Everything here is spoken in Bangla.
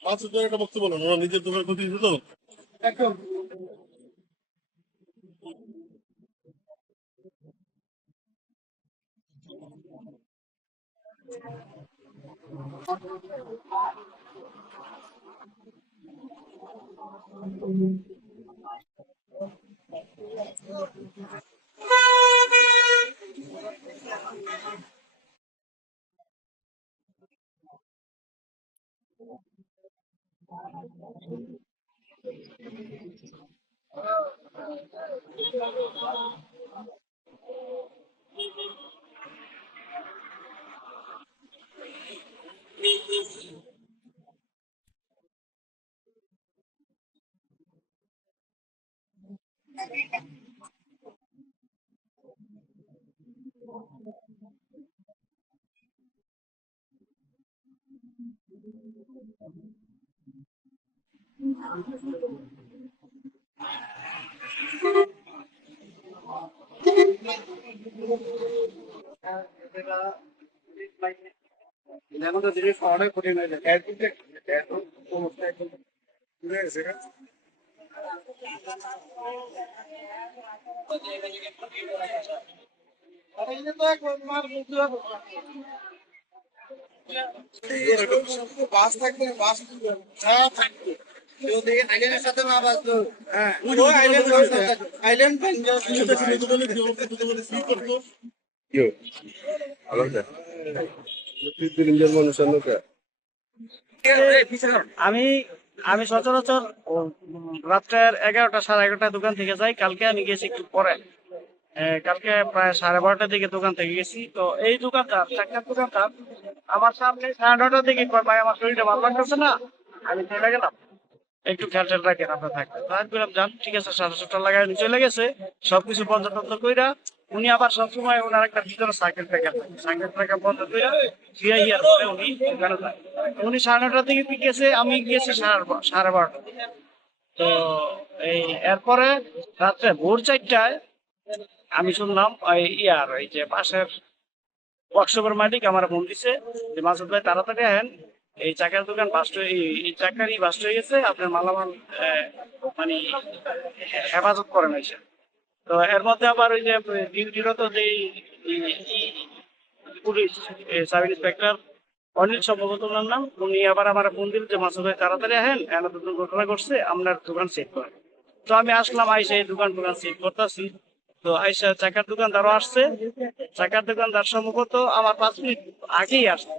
মাছের জন্য একটা বক্তব্য বলেন, ওরা নিজের দোকান ক্ষতি দিত। একদম। এখন তো জিনিস অনেক কঠিন হয়ে যায়, এখন অবস্থা একদম ঘুরে গেছে। বাস থাকবে, বাস ছাড়া থাকবে যদি আইল্যান্ডের সাথে না বাঁচতো। হ্যাঁ, ওই আইল্যান্ড আইল্যান্ড আমি আমি সচরাচর রাত্রের 11টা 11:30 দোকান থেকে যাই। কালকে আমি গেছি একটু পরে, কালকে প্রায় 12:30টার দিকে দোকান থেকে গেছি। তো এই দোকানদার, চাকরির দোকানদার আমার সামনে 9:30টার দিকে কয়, ভাই আমার শরীরটা ভালো লাগতেছে না, আমি চলে গেলাম, একটু খেয়াল টেয়াল রাখেন আপনার থাকবে। তাই বললাম যান, ঠিক আছে। 7:30 লাগাই উনি চলে গেছে, সবকিছু বন্ধ টন্ধ কইরা। উনি আবার সবসময় ওনার একটা ভিতরে সাইকেল ট্রাকার বন্ধ কইরা ফিরে ইয়ার পরে উনি ওখানে যায়। উনি 9:30টার দিকে গেছে, আমি গেছি 12:30। তো এই এরপরে রাত্রে ভোর 4টায় আমি শুনলাম এই যে পাশের ওয়ার্কশপের মালিক আমার ফোন দিছে যে মাসুদ ভাই তাড়াতাড়ি আহেন, এই চাকার দোকান বাস্ট হয়ে এই চাকারই বাস্ট হয়ে গেছে, আপনার মালামাল মানে হেফাজত করেন এসে। তো এর মধ্যে আবার ওই যে ডিউটিরত যে পুলিশ সাব ইন্সপেক্টর অনিল সম্ভবত ওনার নাম, উনি আবার আমার ফোন দিল যে মাসুদ ভাই তাড়াতাড়ি আহেন, এত দুর্ঘটনা ঘটছে, আপনার দোকান চেক করেন। তো আমি আসলাম, আইসা এই দোকান চেক করতেছি। তো আইসা চাকার দোকানদারও আসছে। চাকার দোকানদার সম্ভবত আমার 5 মিনিট আগেই আসছে।